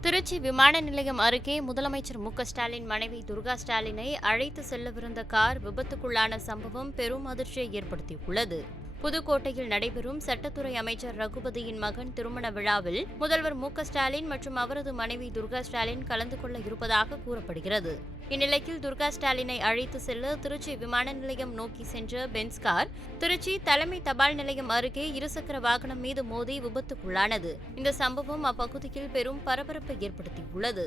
திருச்சி விமான நிலையம் அருகே முதலமைச்சர் மு ஸ்டாலின் மனைவி துர்கா ஸ்டாலினை அழைத்து செல்லவிருந்த கார் விபத்துக்குள்ளான சம்பவம் பெரும் அதிர்ச்சியை ஏற்படுத்தியுள்ளது. புதுக்கோட்டையில் நடைபெறும் சட்டத்துறை அமைச்சர் ரகுபதியின் மகன் திருமண விழாவில் முதல்வர் மு ஸ்டாலின் மற்றும் அவரது மனைவி துர்கா ஸ்டாலின் கலந்து கொள்ள இருப்பதாக கூறப்படுகிறது. இந்நிலையில் துர்கா ஸ்டாலினை அழைத்து செல்ல திருச்சி விமான நிலையம் நோக்கி சென்ற பென்ஸ் கார் திருச்சி தலைமை தபால் நிலையம் அருகே இருசக்கர வாகனம் மீது மோதி விபத்துக்குள்ளானது. இந்த சம்பவம் அப்பகுதியில் பெரும் பரபரப்பை ஏற்படுத்தியுள்ளது.